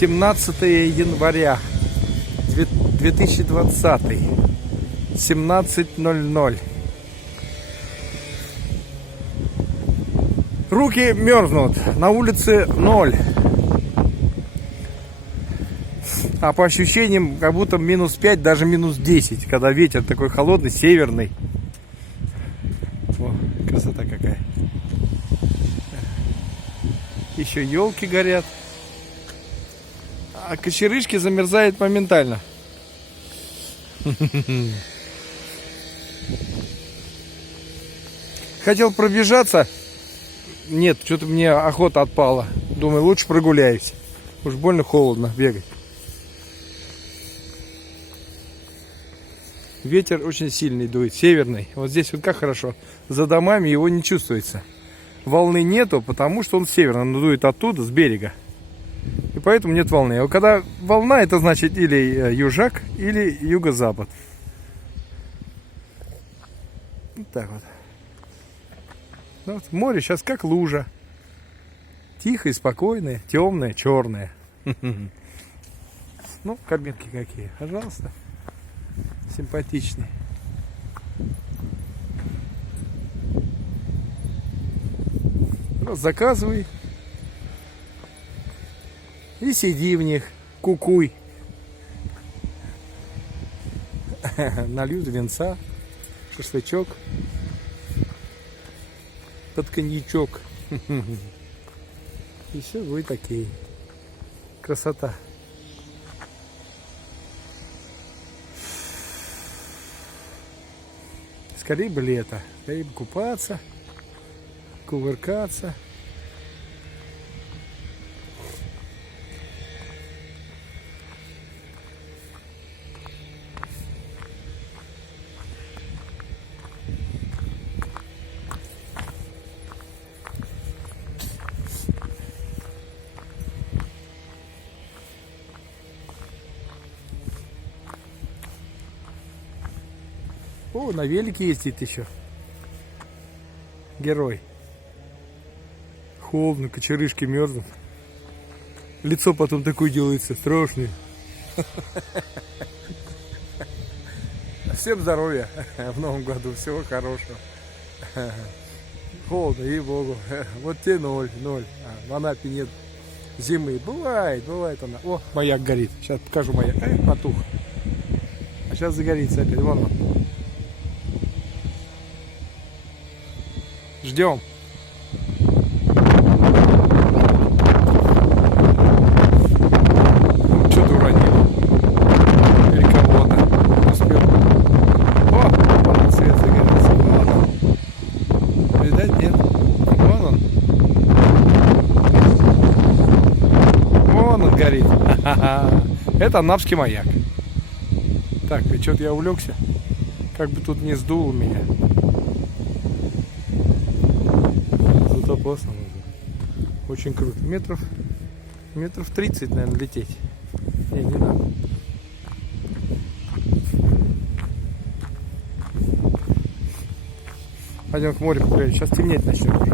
17 января 2020, 17:00. Руки мерзнут, на улице 0. А по ощущениям, как будто минус 5, даже минус 10, когда ветер такой холодный, северный. О, красота какая. Еще елки горят. А кочерышки замерзают моментально. Хотел пробежаться. Нет, что-то мне охота отпала. Думаю, лучше прогуляюсь. Уж больно холодно бегать. Ветер очень сильный дует, северный. Вот здесь вот как хорошо. За домами его не чувствуется. Волны нету, потому что он северный. Он дует оттуда, с берега. И поэтому нет волны. А когда волна, это значит или южак, или юго-запад. Вот так вот. Вот море сейчас как лужа. Тихое, спокойное, темное, черное. Ну, кабинки какие, пожалуйста. Симпатичные. Ну, заказывай. И сиди в них. Кукуй. Нальют винца. Шашлычок. Под коньячок. И все, вы такие. Красота. Скорее бы лето. Скорее бы купаться. Кувыркаться. О, на велике ездит еще. Герой. Холодно, кочерышки мерзнут. Лицо потом такое делается страшное. Всем здоровья в новом году. Всего хорошего. Холодно, ей-богу. Вот те 0. В Анапе нет зимы. Бывает она. О, маяк горит. Сейчас покажу маяк. Потух. А сейчас загорится опять. Вон он. Ждем. Что ты уронил? Или кого-то? Не успел. О, вон свет загорелся. Вон он. Видать, нет. Вон он. Вон он горит. Это анапский маяк. Так, и что-то я увлекся. Как бы тут не сдуло меня. Зато классно. Очень круто. Метров 30, наверное, лететь. Не надо. Пойдем к морю погулять. Сейчас темнеть начнет уже.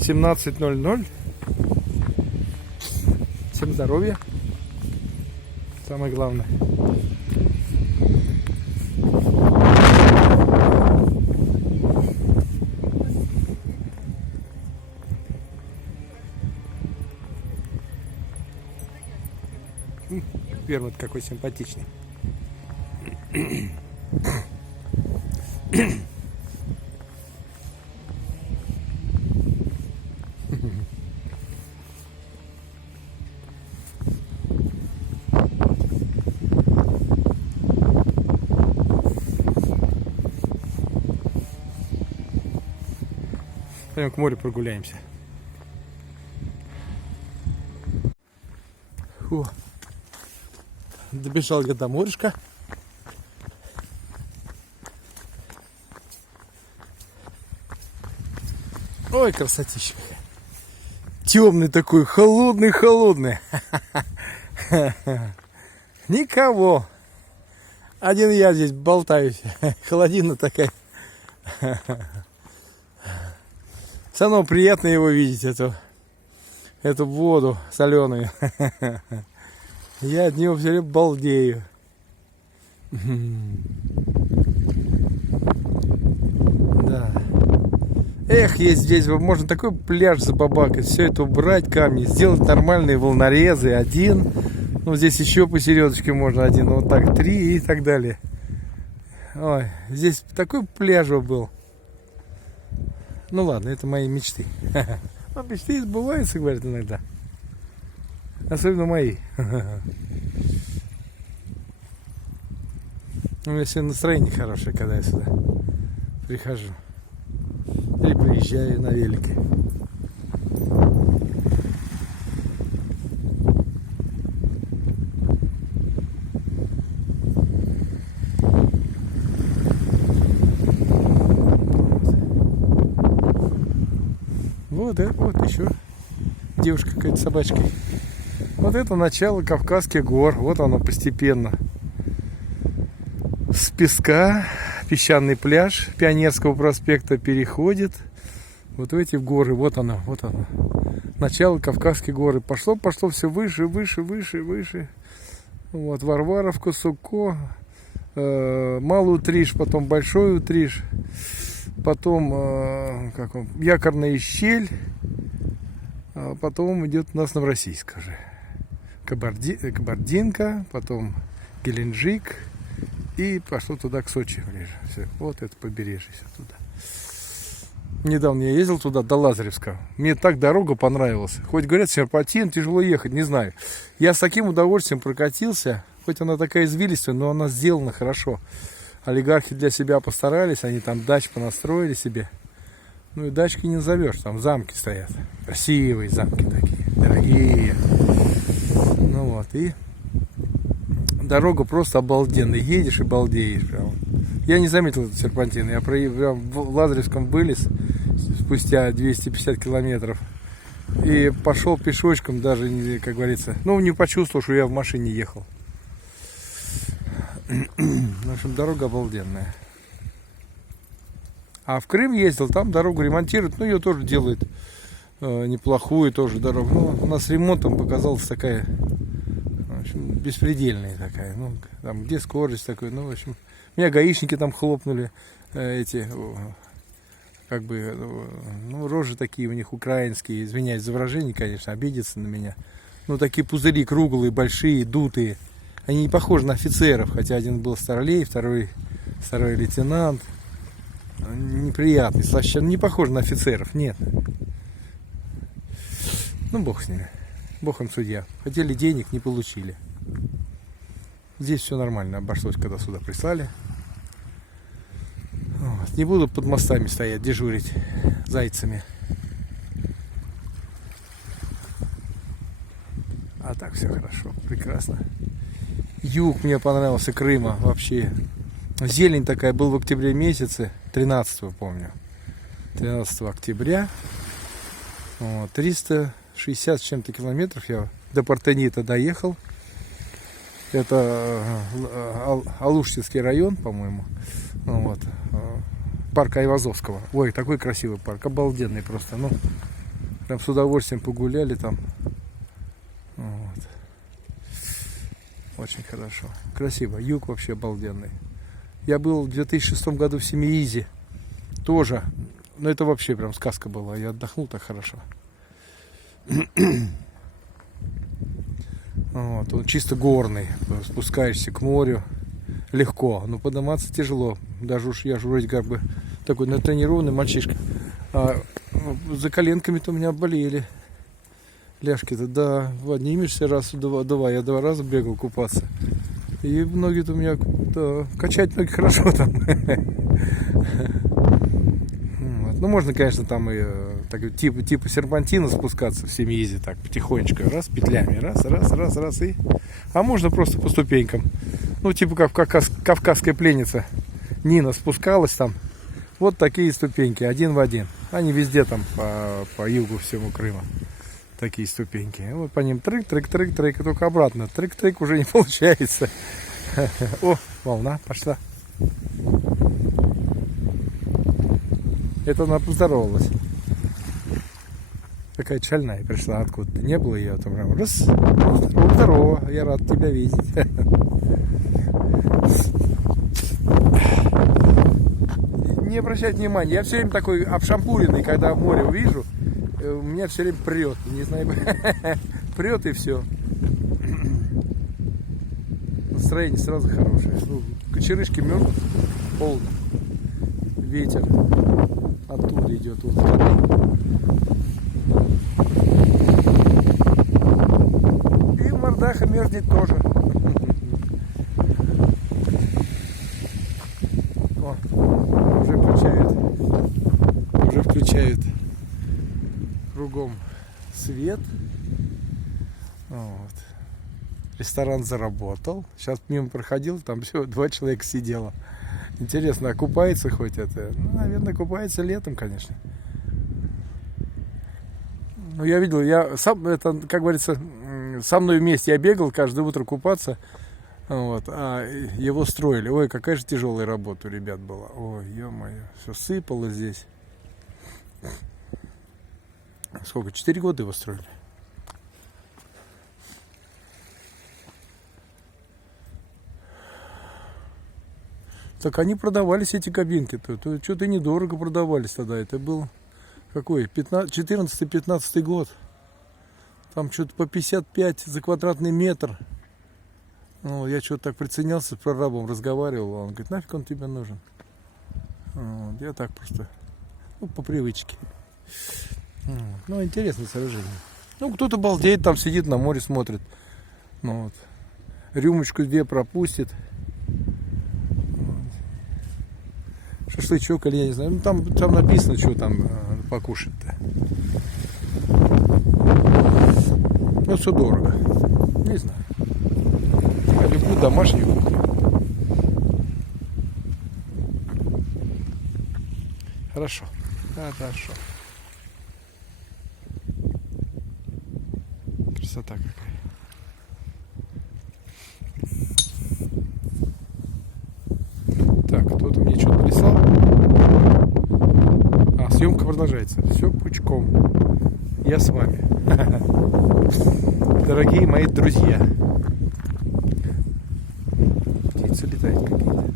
17:00. Всем здоровья. Самое главное. Вермут какой симпатичный. Пойдем к морю прогуляемся. Фу. Добежал я до морюшка. Ой, красотища. Темный такой, холодный. Никого. Один я здесь болтаюсь. Холодина такая. Все равно приятно его видеть, эту эту воду соленую. Я от нее все время балдею. Да. Эх, есть здесь, можно такой пляж забабакать, все это убрать, камни, сделать нормальные волнорезы, один. Ну, здесь еще посередочке можно один, вот так, 3 и так далее. Ой, здесь такой пляж был. Ну ладно, это мои мечты. Но мечты сбываются, говорят, иногда. Особенно мои. У меня сегодня настроение хорошее, когда я сюда прихожу. Или приезжаю на велике. Вот это вот еще девушка какая-то с собачкой. Вот это начало Кавказских гор. Вот оно постепенно. С песка песчаный пляж Пионерского проспекта переходит вот в эти горы. Вот оно, вот оно. Начало Кавказских гор. Пошло все выше, выше, выше, выше. Вот Варваровка, Суко, Малый Утриш, потом Большой Утриш, потом Якорная щель, а потом идет у нас Новороссийск уже. Кабардинка, потом Геленджик. И пошло туда, к Сочи ближе. Все, вот это побережье, все туда. Недавно я ездил туда, до Лазаревска. Мне так дорога понравилась. Хоть говорят, серпантин, тяжело ехать, не знаю. Я с таким удовольствием прокатился. Хоть она такая извилистая, но она сделана хорошо. Олигархи для себя постарались, они там дач понастроили себе. Ну и дачки не назовешь, там замки стоят. Красивые замки такие, дорогие. Ну вот, и... Дорога просто обалденная. Едешь и балдеешь. Прям. Я не заметил этот серпантин. Я прям в Лазаревском вылез спустя 250 километров. И пошел пешочком даже, как говорится. Ну, не почувствовал, что я в машине ехал. В общем, дорога обалденная. А в Крым ездил, там дорогу ремонтируют. Ну, ее тоже делают неплохую тоже дорогу. Ну, у нас ремонтом показалась такая... В общем, беспредельная такая, ну, там, где скорость такой, ну, в общем, меня гаишники там хлопнули, эти, как бы, ну, рожи такие у них украинские, извиняюсь за выражение, конечно, обидятся на меня, ну, такие пузыри круглые, большие, дутые, они не похожи на офицеров, хотя один был старлей, второй лейтенант, неприятный, слащавый, не похож на офицеров, нет, ну, бог с ними. Бог им судья. Хотели денег, не получили. Здесь все нормально обошлось, когда сюда прислали. Вот. Не буду под мостами стоять, дежурить зайцами. А так все хорошо, прекрасно. Юг мне понравился, Крыма вообще. Зелень такая, был в октябре месяце, 13 помню. 13 октября. Вот, 360 с чем-то километров я до Партенита доехал. Это Алушкинский район, по-моему. Вот. Парк Айвазовского. Ой, такой красивый парк, обалденный просто. Ну, прям с удовольствием погуляли там. Вот. Очень хорошо. Красиво. Юг вообще обалденный. Я был в 2006 году в Семиизе. Тоже. Но это вообще прям сказка была. Я отдохнул так хорошо. Вот, он чисто горный, спускаешься к морю легко, но подниматься тяжело. Даже уж я же вроде как бы такой натренированный мальчишка, а за коленками-то у меня болели ляжки-то. Да, поднимешься раз, два, я 2 раза бегал купаться, и ноги-то у меня, да, качать ноги хорошо там. Ну, можно, конечно, там и так, типа серпантина спускаться в Семиизе, так, потихонечку, раз, петлями, раз, и... А можно просто по ступенькам. Ну, типа как кавказская пленница Нина спускалась там. Вот такие ступеньки, один в один. Они везде там по югу всему Крыма. Такие ступеньки. Вот по ним трык, и только обратно. Трык уже не получается. О, волна пошла. Это она поздоровалась. Такая шальная пришла откуда-то. Не было ее, там прям раз. Здорово, здорово, я рад тебя видеть. Не обращайте внимания, я все время такой обшампуренный, когда море увижу, меня все время прет, не знаю, прет и все. Настроение сразу хорошее. Ну, кочерышки мертвы, полно. Ветер оттуда идет, вот с воды. И мордаха мерзнет тоже. О, уже включают кругом свет. Вот. Ресторан заработал. Сейчас мимо проходил, там всего 2 человека сидело. Интересно, а купается хоть это? Ну, наверное, купается летом, конечно. Ну, я видел, я сам, это, как говорится, со мной вместе я бегал каждое утро купаться. Вот, а его строили. Ой, какая же тяжелая работа у ребят была. Ой, ё-моё, все сыпало здесь. Сколько? 4 года его строили. Так они продавались, эти кабинки-то. Что-то недорого продавались тогда. Это был какой? 14-15 год. Там что-то по 55 за квадратный метр. Ну, я что-то так приценялся, с прорабом разговаривал. Он говорит, нафиг он тебе нужен? Вот, я так просто, ну, по привычке. Ну, интересное сооружение. Ну, кто-то балдеет, там сидит на море, смотрит. Ну, вот. Рюмочку 2 пропустит. Шашлычок или я не знаю. Ну, там написано, что там покушать-то. Ну, все дорого. Не знаю. Я люблю домашнюю кухню. Хорошо. Хорошо. Красота какая. Так, кто-то мне что-то прислал. А, съемка продолжается. Все пучком. Я с вами. Дорогие мои друзья. Птицы летают какие-то.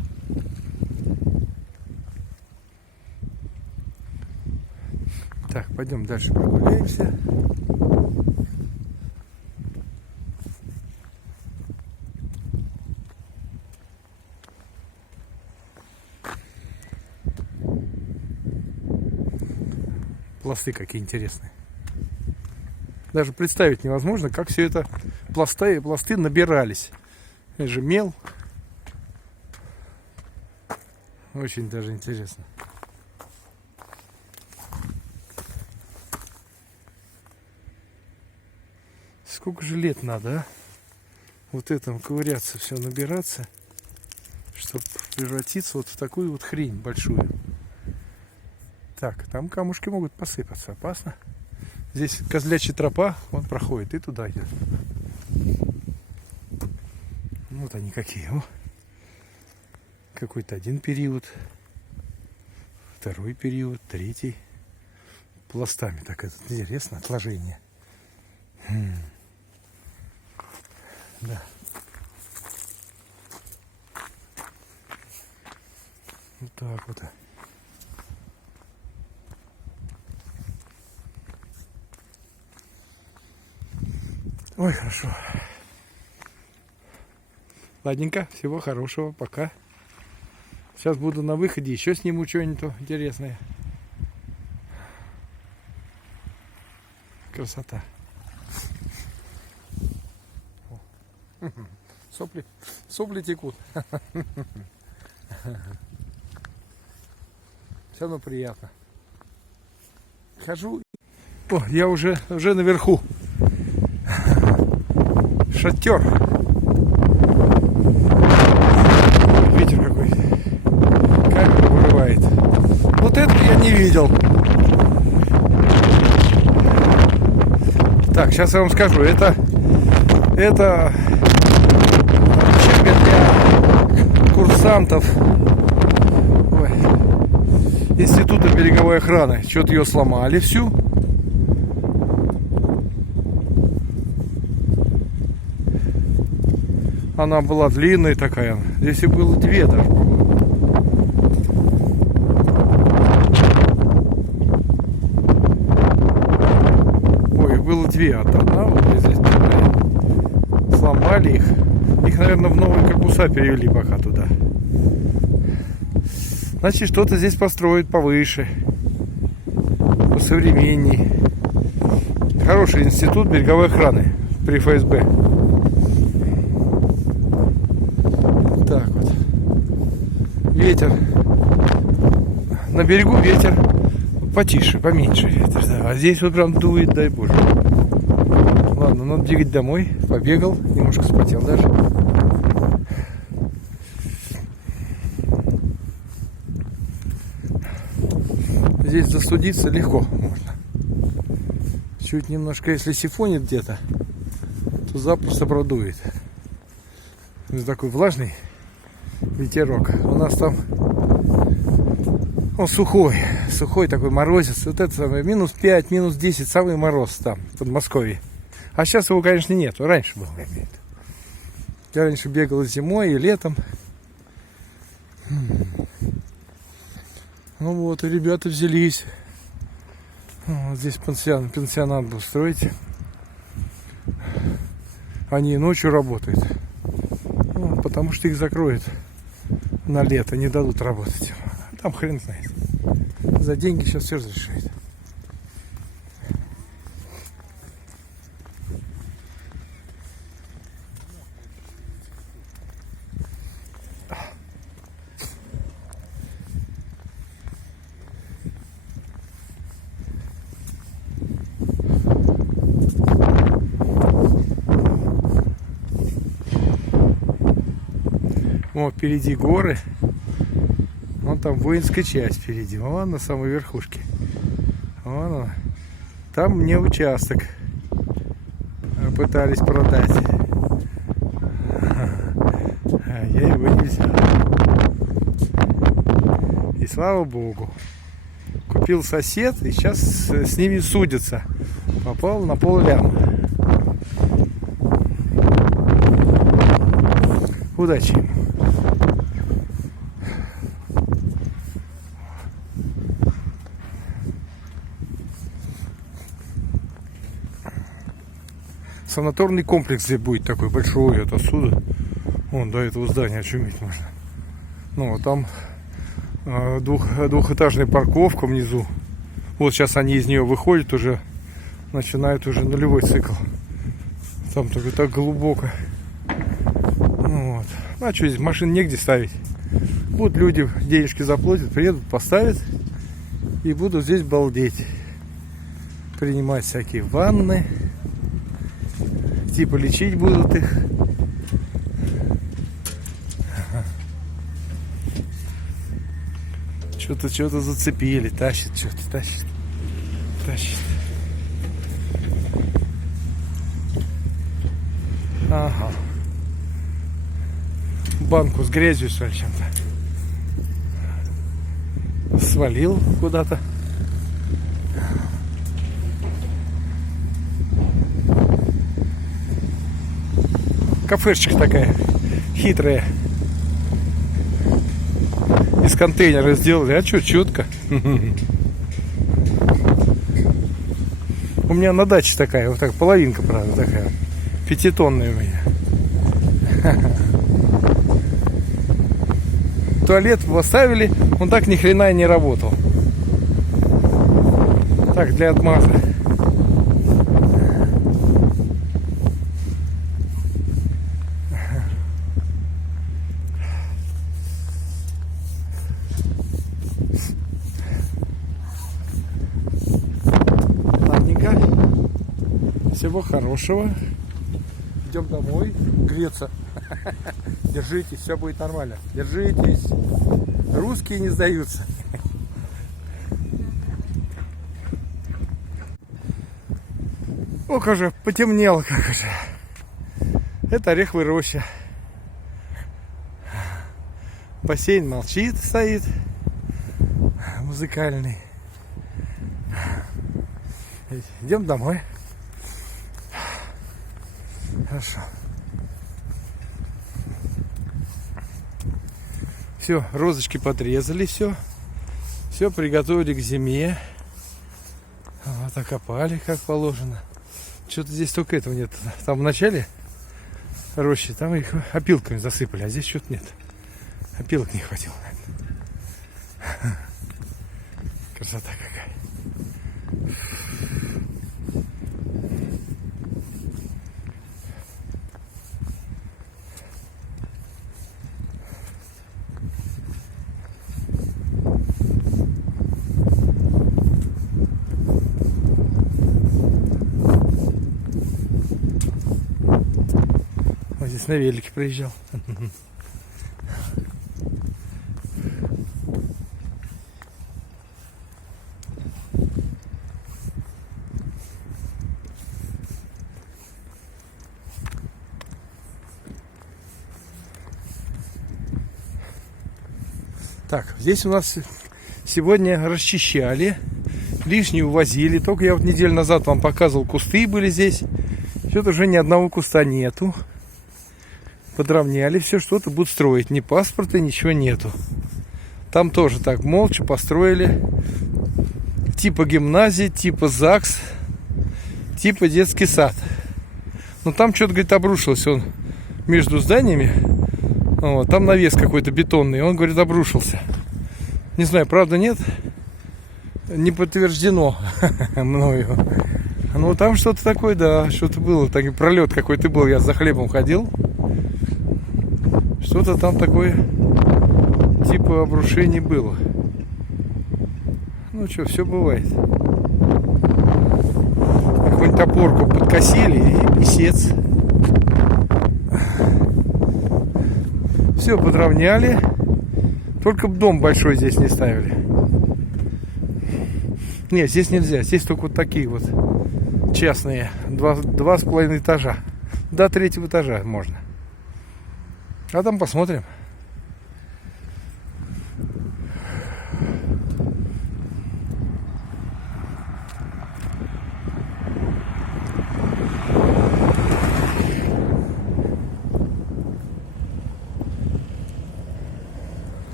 Так, пойдем дальше прогуляемся. Пласты какие интересные. Даже представить невозможно, как все это пласты набирались. Это же мел. Очень даже интересно. Сколько же лет надо, а? Вот этому ковыряться, все набираться, чтобы превратиться вот в такую вот хрень большую. Так, там камушки могут посыпаться, опасно. Здесь козлячья тропа, он проходит и туда идет. Вот они какие. О. Какой-то один период, второй период, третий. Пластами так это интересно, отложение. Да. Вот так вот. Ой, хорошо. Ладненько, всего хорошего, пока. Сейчас буду на выходе, еще сниму что-нибудь интересное. Красота. Сопли текут. Все равно приятно. Хожу. О, я уже наверху. Шатер. Ветер какой. Камера вырывает. Вот это я не видел. Так, сейчас я вам скажу. Это учебка для курсантов Института береговой охраны. Что-то ее сломали всю. Она была длинная такая. Здесь и было две даже. Ой, было две. Одна вот здесь такая. Сломали их. Их, наверное, в новые корпуса перевели пока туда. Значит, что-то здесь построят повыше, посовременней. Хороший институт береговой охраны при ФСБ. Так вот. Ветер. На берегу ветер потише, поменьше ветер. Да. А здесь вот прям дует, дай боже. Ладно, надо бегать домой. Побегал, немножко вспотел даже. Здесь застудиться легко можно. Чуть немножко, если сифонит где-то, то запросто продует. Вот такой влажный ветерок. У нас там он сухой такой морозец. Вот это самое, минус 5, минус 10, самый мороз там, в Подмосковье. А сейчас его, конечно, нету. Раньше был. Я раньше бегал зимой и летом. Ну вот, и ребята взялись. Вот здесь пансионат будут строить. Они и ночью работают. Ну, потому что их закроют на лето, не дадут работать. Там хрен знает. За деньги сейчас все разрешают. Вот впереди горы. Вон там воинская часть впереди. Вон на самой верхушке. Вон он. Там мне участок пытались продать. А я его не взял. И слава богу. Купил сосед и сейчас с ними судится. Попал на полляма. Удачи ему. Санаторный комплекс здесь будет такой большой, вот отсюда, вон до этого здания очуметь можно. Ну, а там двухэтажная парковка внизу. Вот сейчас они из нее выходят уже, начинают уже нулевой цикл. Там только так глубоко. Ну, вот. А что здесь машин негде ставить? Вот люди денежки заплатят, приедут, поставят и будут здесь балдеть. Принимать всякие ванны. Типа лечить будут их. Что-то зацепили, тащит. Ага. Банку с грязью, что ли, чем-то. Свалил куда-то. Кафешечка такая хитрая. Из контейнера сделали. А что, четко. У меня на даче такая, вот так, половинка, правда, такая. 5-тонная у меня. Туалет поставили, он так ни хрена и не работал. Так, для отмаза. Всего хорошего. Идем домой греться. Держитесь, все будет нормально. Держитесь. Русские не сдаются. Ох, уже потемнело, как же. Это ореховая роща. Бассейн молчит, стоит. Музыкальный. Идем домой. Хорошо. Все, розочки подрезали, все. Все приготовили к зиме. Вот, окопали, как положено. Что-то здесь только этого нет. Там в начале рощи, там их опилками засыпали, а здесь что-то нет. Опилок не хватило. Красота какая. Вот здесь на велике проезжал. Так, здесь у нас сегодня расчищали, лишнее увозили. Только я вот неделю назад вам показывал, кусты были здесь. Что-то уже ни одного куста нету. Подровняли все, что-то будут строить. Ни паспорта, ничего нету. Там тоже так молча построили. Типа гимназии, типа ЗАГС, типа детский сад. Но там что-то, говорит, обрушилось он между зданиями. Вот, там навес какой-то бетонный, он, говорит, обрушился. Не знаю, правда, нет. Не подтверждено мною. Ну, там что-то такое, да, что-то было. Так, пролет какой-то был, я за хлебом ходил. Что-то там такое, типа обрушений было. Ну, что, все бывает. Какую-нибудь опорку подкосили и писец. Все подровняли, только дом большой здесь не ставили. Нет, здесь нельзя, здесь только вот такие вот частные, 2,5 этажа. До 3-го этажа можно. А там посмотрим.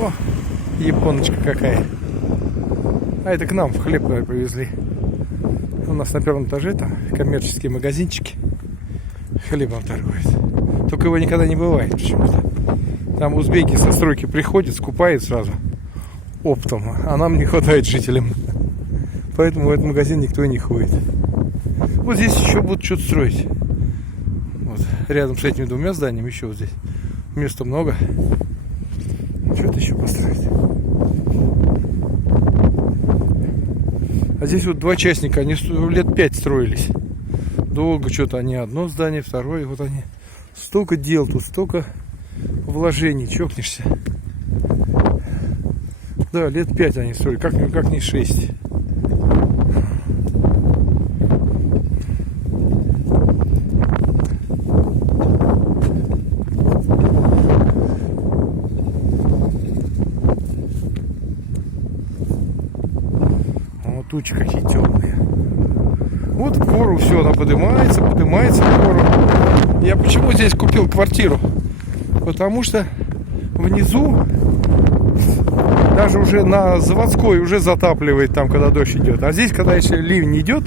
О, японочка какая. А это к нам в хлеб, наверное, привезли. У нас на 1-м этаже там коммерческие магазинчики. Хлебом торгуют. Только его никогда не бывает почему-то. Там узбеки со стройки приходят, скупают сразу оптом. А нам не хватает жителям. Поэтому в этот магазин никто и не ходит. Вот здесь еще будут что-то строить. Вот. Рядом с этими 2 зданиями еще вот здесь. Места много. Что-то еще построить. А здесь вот 2 частника. Они лет 5 строились. Долго что-то они одно здание, второе. Вот они. Столько дел тут, столько вложений. Чокнешься. Да, лет 5 они строили. Как не 6. Вот тучи какие темные. Вот в гору все, она поднимается в гору. Я почему здесь купил квартиру? Потому что внизу, даже уже на заводской, уже затапливает там, когда дождь идет. А здесь, когда если ливень идет,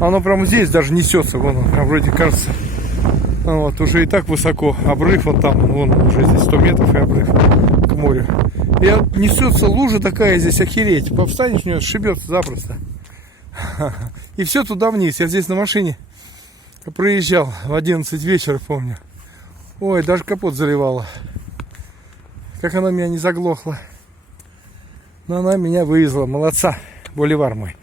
оно прямо здесь даже несется. Вон он, вроде кажется, вот, уже и так высоко. Обрыв вот там, вон уже здесь 100 метров и обрыв к морю. И несется лужа такая здесь, охереть. Повстанешь в нее, сшибется запросто. И все туда вниз. Я здесь на машине проезжал в 11 вечера, помню. Ой, даже капот заливала. Как она меня не заглохла. Но она меня вывезла. Молодца. Боливар мой.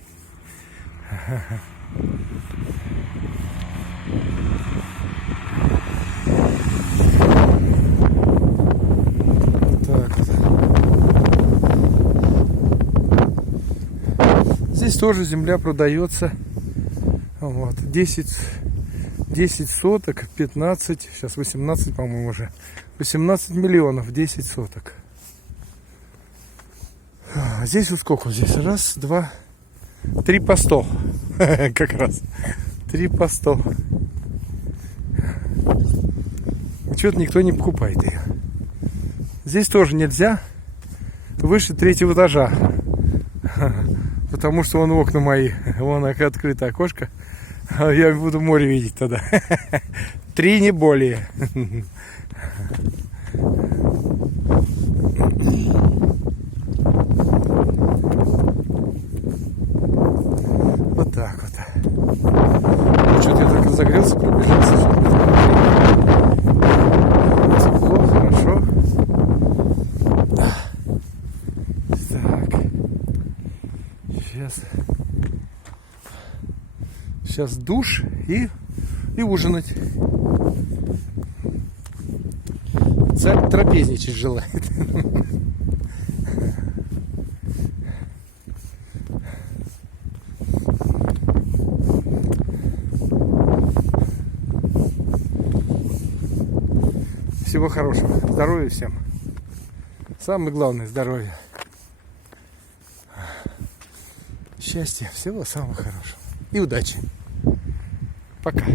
Так вот. Здесь тоже земля продается. Вот. 10 соток, 15, сейчас 18, по-моему, уже. 18 миллионов, 10 соток. А здесь вот сколько здесь? Раз, два, 3 по 100. Как раз. 3 по 100. Что-то никто не покупает ее. Здесь тоже нельзя выше 3-го этажа. Потому что вон окна мои. Вон открыто окошко. Я буду море видеть тогда. 3, не более. Вот так вот. Что-то я так разогрелся, пробежался. Тепло, хорошо. Так. Сейчас душ и ужинать. Царь трапезничать желает. Всего хорошего. Здоровья всем. Самое главное — здоровье. Счастья. Всего самого хорошего. И удачи. Пока.